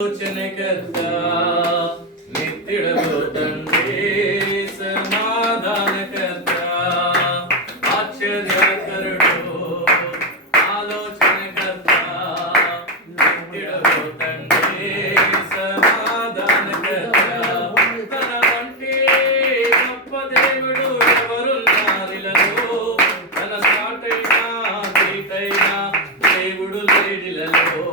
ఆలోచనకర్త నిత్యుడగు తండ్రి సమాధానకర్త ఆశ్చర్యకరుడు ఆలోచనకర్త నిత్యుడగు తండ్రి సమాధానకర్త తన వంటి గొప్ప దేవుడు ఎవరున్నారిలలో తన సాటైనా తీటైనా దేవుడు లేడిలలో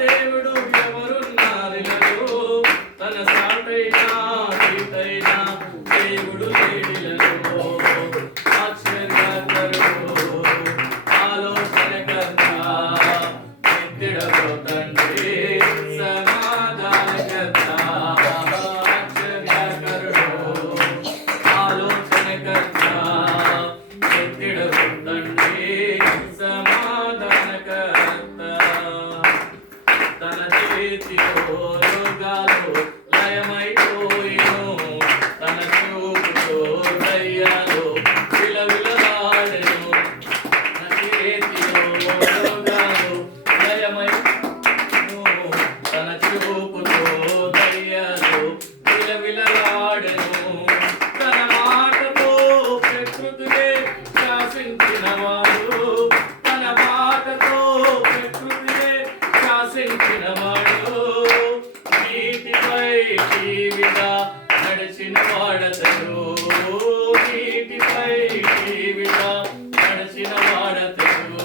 దేవుడు ఎవరున్నారిలలో తన సాటైనా తీటైనా దేవుడు లేడిలలో ఆశ్చర్యకరుడు ఆలోచనకర్త నిత్యుడగు తండ్రి సమాధానకర్త ఆశ్చర్యకరుడు ఆలోచనకర్త నిత్యుడగు తండ్రి సమాధానకర్త తన చేతిలో రోగాలు లయమైపోయిను తన చూపుతో దయ్యాలు విలవిలలాడెను తన చేతిలో రోగాలు లయమైపోయిను తన చూపుతో దయ్యాలు విలవిలలాడెను తన మాటతో ప్రకృతినే శాసించిన వాడు తన మాటతో ప్రకృతినే శాసించినవాడు నీటిపై జీవిగా నడిచిన వాడతడు నీటిపై జీవిగా నడిచిన వాడతడు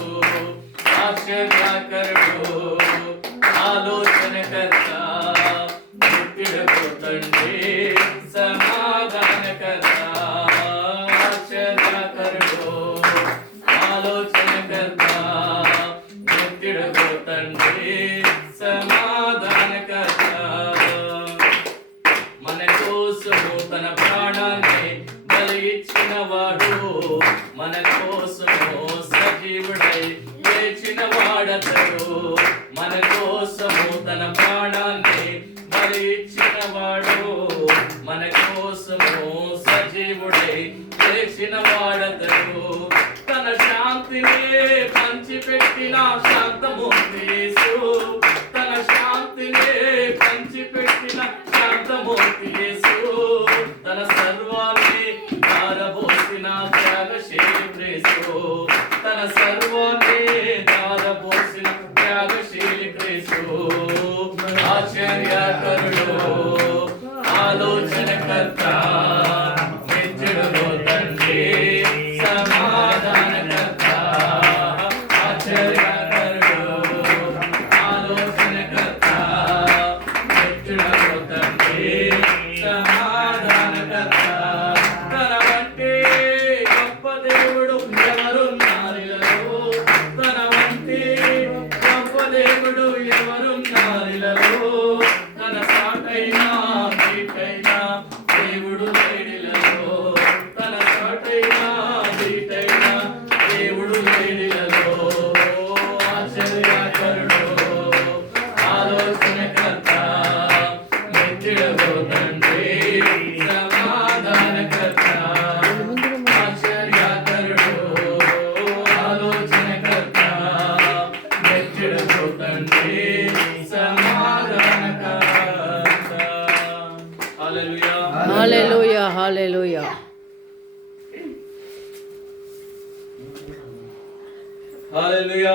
ఆశ్చర్యకరుడు ఆలోచనకర్త నిత్యుడగు తండ్రి సమాధానకర్త ఆశ్చర్యకరుడు ఆలోచనకర్త నిత్యుడగు తండ్రి సమాధానకర్త మన కోసము తన ప్రాణాన్ని బలి ఇచ్చిన వాడు మన కోసము సజీవుడై లేచిన వాడతడు మన కోసము తన ప్రాణాన్ని బలి ఇచ్చిన వాడు మన కోసము సజీవుడై లేచిన వాడతడు తన శాంతిని పంచిపెట్టిన శాంతమూర్తి యేసు తన శాంతిని పంచిపెట్టిన శాంతమూర్తి యేసు తన సర్వాన్ని ధారపోసిన త్యాగశీలి క్రీస్తు తన సర్వాన్ని ధారపోసిన త్యాగశీలి క్రీస్తు ఆశ్చర్యకరుడు